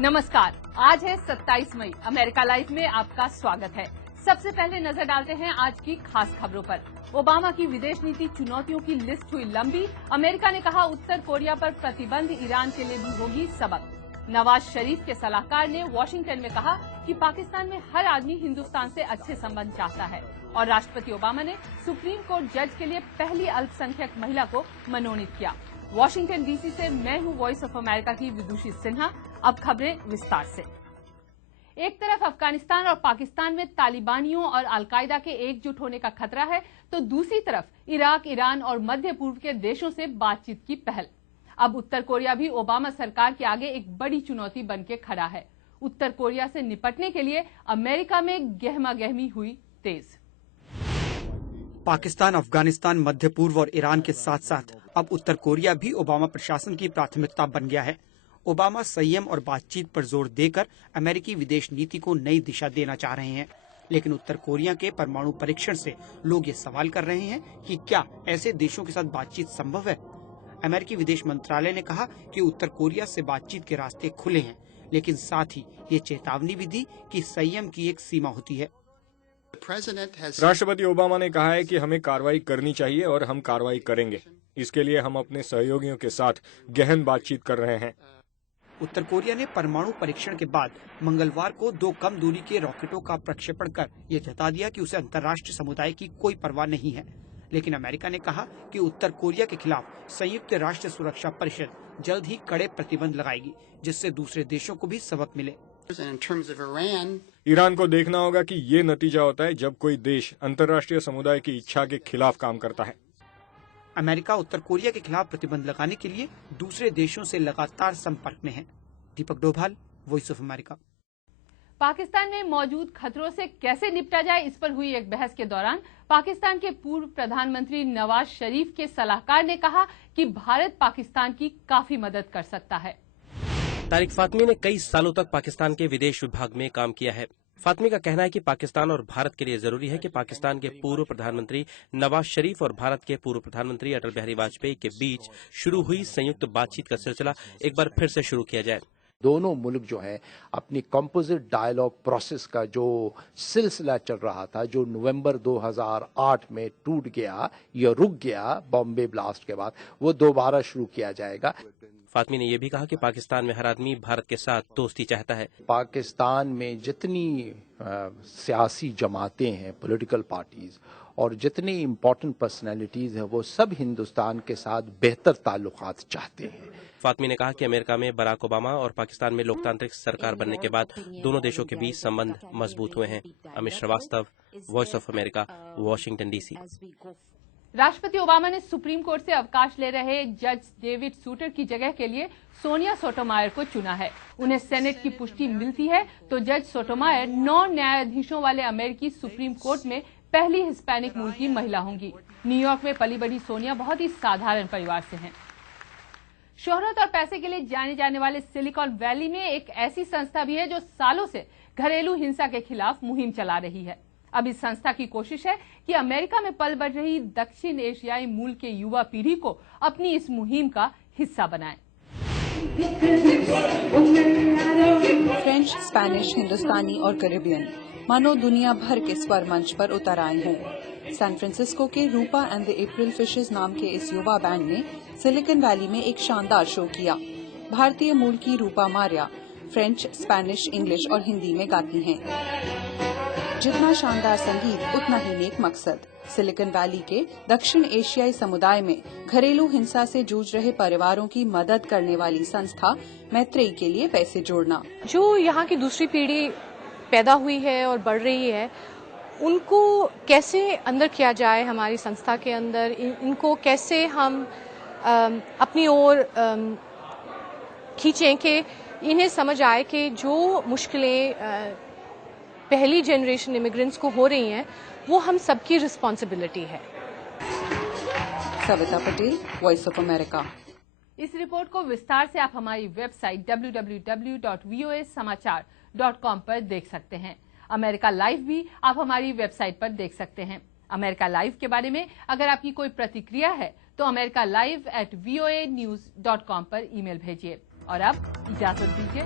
नमस्कार, आज है 27 मई। अमेरिका लाइव में आपका स्वागत है। सबसे पहले नजर डालते हैं आज की खास खबरों पर। ओबामा की विदेश नीति चुनौतियों की लिस्ट हुई लंबी। अमेरिका ने कहा उत्तर कोरिया पर प्रतिबंध ईरान के लिए भी होगी सबक। नवाज शरीफ के सलाहकार ने वॉशिंगटन में कहा कि पाकिस्तान में हर आदमी हिंदुस्तान से अच्छे संबंध चाहता है। और राष्ट्रपति ओबामा ने सुप्रीम कोर्ट जज के लिए पहली अल्पसंख्यक महिला को मनोनीत किया। वॉशिंगटन डीसी से मैं हूं वॉइस ऑफ अमेरिका की विदुषी सिन्हा। अब खबरें विस्तार से। एक तरफ अफगानिस्तान और पाकिस्तान में तालिबानियों और अलकायदा के एकजुट होने का खतरा है, तो दूसरी तरफ इराक, ईरान और मध्य पूर्व के देशों से बातचीत की पहल। अब उत्तर कोरिया भी ओबामा सरकार के आगे एक बड़ी चुनौती बनके खड़ा है। उत्तर कोरिया से निपटने के लिए अमेरिका में गहमागहमी हुई तेज। पाकिस्तान, अफगानिस्तान, मध्य पूर्व और ईरान के साथ साथ अब उत्तर कोरिया भी ओबामा प्रशासन की प्राथमिकता बन गया है। ओबामा संयम और बातचीत पर जोर देकर अमेरिकी विदेश नीति को नई दिशा देना चाह रहे हैं, लेकिन उत्तर कोरिया के परमाणु परीक्षण से लोग ये सवाल कर रहे हैं कि क्या ऐसे देशों के साथ बातचीत संभव है। अमेरिकी विदेश मंत्रालय ने कहा कि उत्तर कोरिया से बातचीत के रास्ते खुले हैं, लेकिन साथ ही ये चेतावनी भी दी कि संयम की एक सीमा होती है। राष्ट्रपति ओबामा ने कहा है कि हमें कार्रवाई करनी चाहिए और हम कार्रवाई करेंगे। इसके लिए हम अपने सहयोगियों के साथ गहन बातचीत कर रहे हैं। उत्तर कोरिया ने परमाणु परीक्षण के बाद मंगलवार को 2 कम दूरी के रॉकेटों का प्रक्षेपण कर ये जता दिया कि उसे अंतर्राष्ट्रीय समुदाय की कोई परवाह नहीं है। लेकिन अमेरिका ने कहा कि उत्तर कोरिया के खिलाफ संयुक्त राष्ट्र सुरक्षा परिषद जल्द ही कड़े प्रतिबंध लगाएगी, जिससे दूसरे देशों को भी सबक मिले। ईरान को देखना होगा कि ये नतीजा होता है जब कोई देश अंतर्राष्ट्रीय समुदाय की इच्छा के खिलाफ काम करता है। अमेरिका उत्तर कोरिया के खिलाफ प्रतिबंध लगाने के लिए दूसरे देशों से लगातार संपर्क में है। Deepak Doval, voice of America. Pakistan में मौजूद खतरों से कैसे निपटा जाए, इस पर हुई एक बहस के दौरान पाकिस्तान के पूर्व प्रधानमंत्री नवाज शरीफ के सलाहकार ने कहा कि भारत पाकिस्तान की काफी मदद कर सकता है। तारिक फातमी ने कई सालों तक पाकिस्तान के विदेश विभाग में काम किया है। फातमी का कहना है कि पाकिस्तान और भारत के लिए जरूरी है कि पाकिस्तान के पूर्व प्रधानमंत्री नवाज शरीफ और भारत के पूर्व प्रधानमंत्री अटल बिहारी वाजपेयी के बीच शुरू हुई संयुक्त बातचीत का सिलसिला एक बार फिर से शुरू किया जाए। दोनों मुल्क जो है अपनी कंपोजिट डायलॉग प्रोसेस का जो सिलसिला चल रहा था, जो नवंबर 2008 में टूट गया या रुक गया बॉम्बे ब्लास्ट के बाद, वो दोबारा शुरू किया जाएगा। फातमी ने यह भी कहा कि पाकिस्तान में हर आदमी भारत के साथ दोस्ती चाहता है। पाकिस्तान में जितनी सियासी जमातें हैं, पॉलिटिकल पार्टीज, और जितनी इम्पोर्टेंट पर्सनैलिटीज हैं, वो सब हिंदुस्तान के साथ बेहतर ताल्लुकात चाहते हैं। फातमी ने कहा कि अमेरिका में बराक ओबामा और पाकिस्तान में लोकतांत्रिक सरकार बनने के बाद दोनों देशों के बीच संबंध मजबूत हुए हैं। Amit Shrivastava, Voice of America, Washington DC. राष्ट्रपति ओबामा ने सुप्रीम कोर्ट से अवकाश ले रहे जज डेविड सूटर की जगह के लिए सोनिया सोटोमायर को चुना है। उन्हें सेनेट की पुष्टि मिलती है तो जज सोटोमायर 9 न्यायाधीशों वाले अमेरिकी सुप्रीम कोर्ट में पहली हिस्पैनिक मूल की महिला होंगी। न्यूयॉर्क में पली बड़ी सोनिया बहुत ही साधारण परिवार से हैं। शोहरत और पैसे के लिए जाने जाने वाले सिलिकॉन वैली में एक ऐसी संस्था भी है जो सालों से घरेलू हिंसा के खिलाफ मुहिम चला रही है। अब इस संस्था की कोशिश है कि अमेरिका में पल बढ़ रही दक्षिण एशियाई मूल के युवा पीढ़ी को अपनी इस मुहिम का हिस्सा बनाएं। फ्रेंच, स्पेनिश, हिंदुस्तानी और कैरिबियन मानो दुनिया भर के स्वर मंच पर उतर आए हैं। सैन फ्रांसिस्को के रूपा एंड द अप्रैल फिशेस नाम के इस युवा बैंड ने सिलिकॉन वैली में एक शानदार शो किया। भारतीय मूल की रूपा मारिया फ्रेंच, स्पेनिश, इंग्लिश और हिंदी में गाती हैं। जितना शानदार संगीत उतना ही नेक मकसद। सिलिकॉन वैली के दक्षिण एशियाई समुदाय में घरेलू हिंसा से जूझ रहे परिवारों की मदद करने वाली संस्था मैत्रेयी के लिए पैसे जोड़ना। जो यहाँ की दूसरी पीढ़ी पैदा हुई है और बढ़ रही है, उनको कैसे अंदर किया जाए हमारी संस्था के अंदर, इनको कैसे हम अपनी ओर खींचें कि इन्हें समझ आए कि जो मुश्किलें पहली जनरेशन इमिग्रेंट्स को हो रही हैं, वो हम सबकी रिस्पॉन्सिबिलिटी है। Savita Patel, voice of America. इस रिपोर्ट को विस्तार से आप हमारी वेबसाइट www.voasamachaar.com पर देख सकते हैं। अमेरिका लाइव भी आप हमारी वेबसाइट पर देख सकते हैं। अमेरिका लाइव के बारे में अगर आपकी कोई प्रतिक्रिया है तो americalive@voanews.com पर ईमेल भेजिए। और अब इजाजत दीजिए।